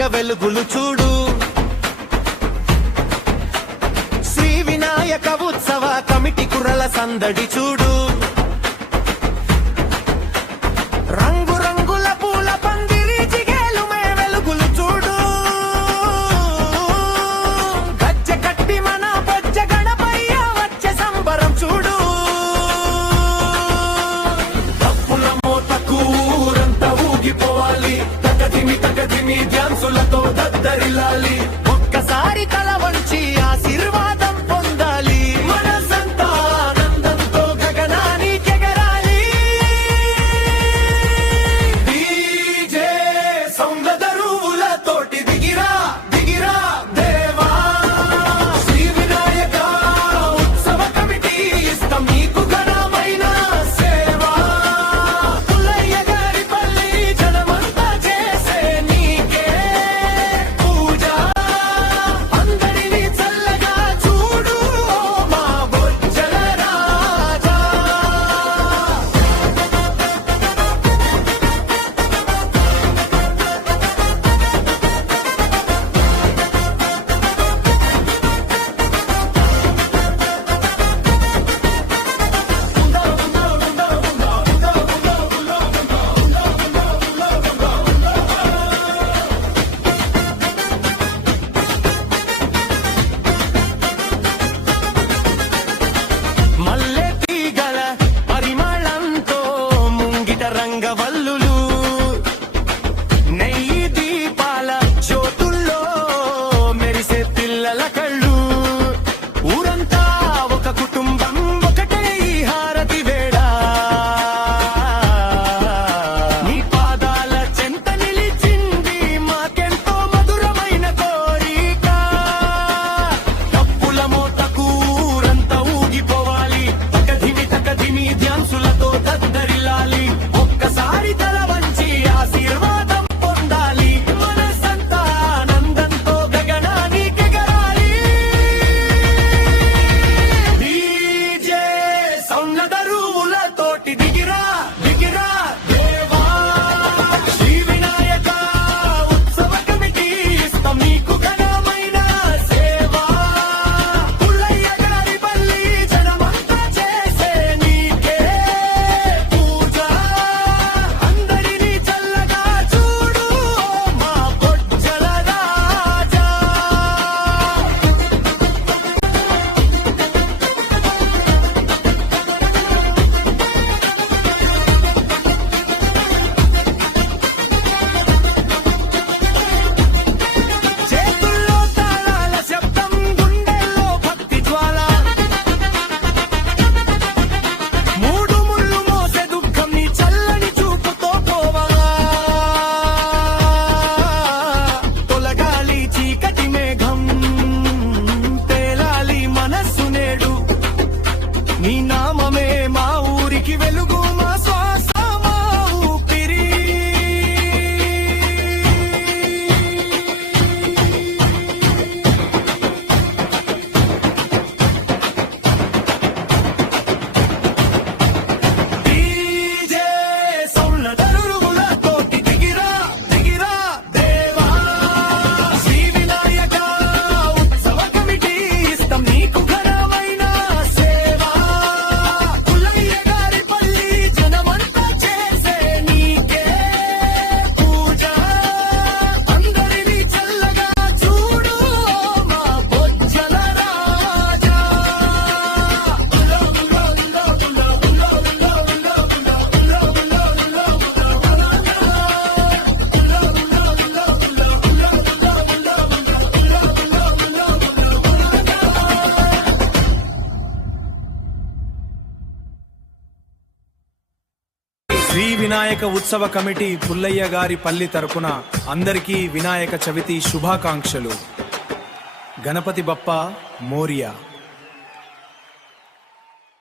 పండగ వెలుగులు చూడు. శ్రీ వినాయక ఉత్సవ కమిటీ కుర్రల సందడి చూడు. రంగు రంగుల పూల పందిరి జిగేలు మే వెలుగులు చూడు. గజ్జె కట్టి మన బొజ్జ గణపయ్య వచ్చే సంబరం చూడు. తప్పుల మోతకు ఊరంతా ఊగిపోవాలి. తగదిమి ధ్యాన్సులతో దద్దరిల్లాలి. ఒక్కసారి తల వంచి ఆశీర్వాదం పొందాలి. మనసంతా ఆనందంతో గగనానికి ఎగరాలి. డీజే సౌందర్య దరువులతోటి దిగిరా దిగిరా దేవా. శ్రీ వినాయక ఉత్సవ కమిటీ ఇస్తాం నీకు ఘనమైన సేవా. పుల్లయ్య గారి పల్లి జనమంతా చేసే నీకే పూజ. అందరినీ చల్లగా చూడు మా బొజ్జల రాజా. మల్లె తీగల పరిమళంతో ముంగిట రంగవల్లులు. నెయ్యి దీపాల జ్యోతుల్లో మెరిసే పిల్లల కళ్ళు. ఊరంతా ఒక కుటుంబం ఒకటే ఈ హారతి వేళ. నీ పాదాల చెంత నిలిచింది మాకెంతో మధురమైన కోరిక. తప్పుల మోతకు ఊరంతా ఊగిపోవాలి. తకధిమి ధ్యాన్సులతో దద్దరిల్లాలి. ఒక్కసారి తల వంచి ఆశీర్వాదం పొందాలి. మనసంతా ఆనందంతో గగనానికి ఎగరాలి. డీజే సౌందర్య దరువులతోటి దిగిరా దిగిరా దేవా. శ్రీ వినాయక ఉత్సవ కమిటీ ఇస్తాం నీకు ఘనమైన సేవా. పుల్లయ్య గారి పల్లి జనమంతా చేసే నీకే పూజ. అందరినీ చల్లగా చూడు మా బొజ్జల రాజా. చేతుల్లో తాళాల శబ్దం, గుండెల్లో భక్తి జ్వాల. మూడు ముళ్ళు మోసే దుఃఖం నీ చల్లని చూపుతో పోవా. తొలగాలి చీకటి మేఘం, తేలాలి మనస్సు నేడు. నీ నామమే మా ఊరికి వెలుగు, మా శ్వాస మా ఊపిరి. డీజే సౌందర్య దరువులతోటి దిగిరా దిగిరా దేవా. శ్రీ వినాయక ఉత్సవ కమిటీ ఇస్తాం నీకు ఘనమైన సేవా. పుల్లయ్య గారి పల్లి జనమంతా చేసే నీకే పూజ. అందరినీ చల్లగా చూడు మా బొజ్జల రాజా. శ్రీ వినాయక ఉత్సవ కమిటీ పుల్లయ్య గారి పల్లి తరపున అందరికీ వినాయక చవితి శుభాకాంక్షలు. గణపతి బప్ప మోరియా.